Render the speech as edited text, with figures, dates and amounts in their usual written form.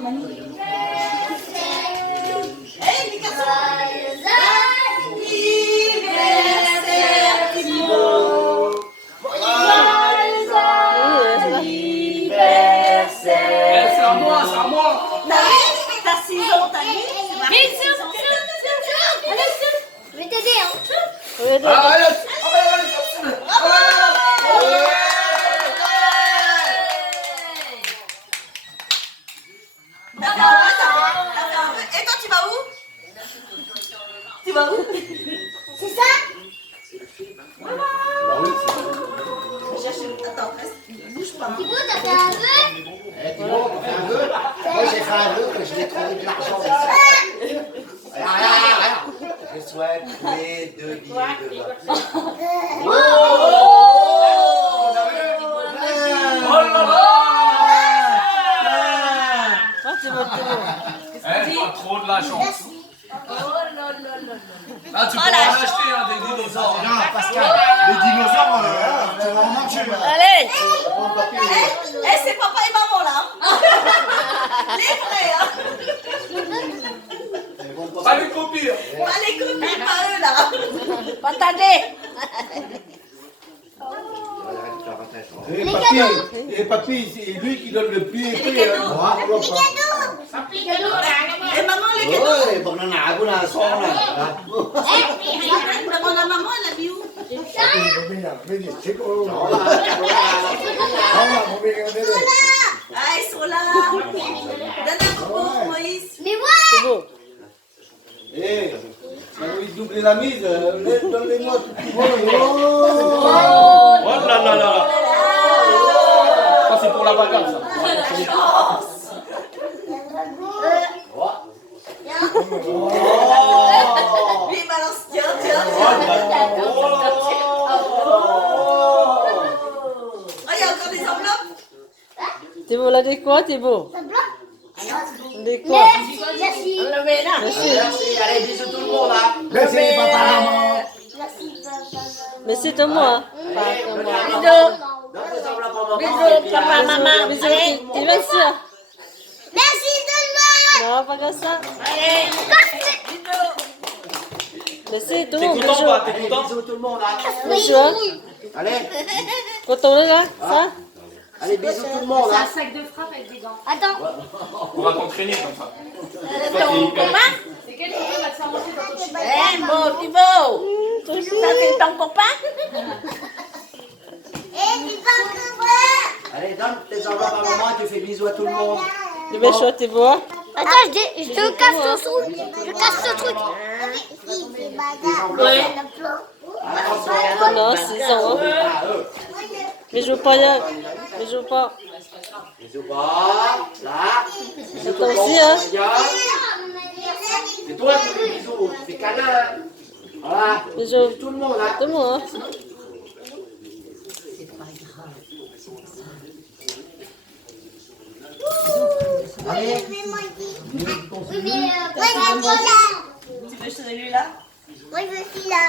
Hey, Picasso! Anniversaire, Thibaut! Anniversaire! C'est à moi, c'est à moi. T'as 6 ans, t'as dit? Bisous. Je vais t'aider, hein. Et toi, tu vas où? Tu vas où? C'est ça? Je cherche une... Attends, reste. Bouge pas. Thibaut, t'as fait un vœu? Thibaut, t'as fait un vœu? Moi, j'ai fait un vœu que je vais trouver de l'argent. Rien. Je souhaite les 2 billets de vote. Oh là là. Pas trop de la chance. Là, tu pourras en acheter des dinosaures. Non, Pascal, les dinosaures, tu vas en manger. Allez! Eh, c'est papa et maman là! Les vrais, hein! Pas les copies. Pas les copies, pas eux là! Partagez. Et papy, c'est lui qui donne le pied. Et les cadeaux! Et maman, les cadeaux! Oui, pour nous, on a un son là. Demande à maman, elle a mis où? Ah, ils sont là! Donne un coco, Moïse! Mais moi? Eh, on va lui doubler la mise. Donnez-moi tout petit bon. Oh là là là. Ça, c'est pour la bagarre, ça. Lui, il balance, tiens. Oh, il y a encore des enveloppes? Thibaut, là, des quoi, Thibaut? Des quoi? Merci. Merci, allez, bisous tout le monde là. Merci, papa, maman. Mais c'est à moi. Pas à moi. Donne des enveloppes à maman. Papa, maman. Bisous, tu vas sûr? Merci tout le monde. Non, pas comme ça. Mais c'est tout le T'es monde. content ou pas? T'es Allez, content? bisous tout le monde là. Bonjour. Hein? Allez, Content là, ça? allez, bisous tout le monde là. sac de frappe avec des gants. Attends. On va t'entraîner comme ça. Ton copain? C'est quel qui va te faire manger dans ton chien? Eh, bon, Thibaut. Ça, c'est ton copain? Eh, c'est pas un copain. Allez, donne tes enveloppes à maman et tu fais bisous à tout le monde. Tu vas chaud, Thibaut? Attends, je te casse ce truc. Je casse ce truc. Ouais. Attends, non, 6 ans. Hein. Mais je veux pas y aller. Mais je veux pas. Bisous pas, là. Bisous tout Toi le monde. aussi, hein? Regarde. C'est toi qui fais bisous, tu fais câlin. Voilà. Mais Bisous je... tout le monde là. Tout le monde, hein? Allez. Oui, mais moi, je suis là. Tu veux celui-là? Moi, je suis là.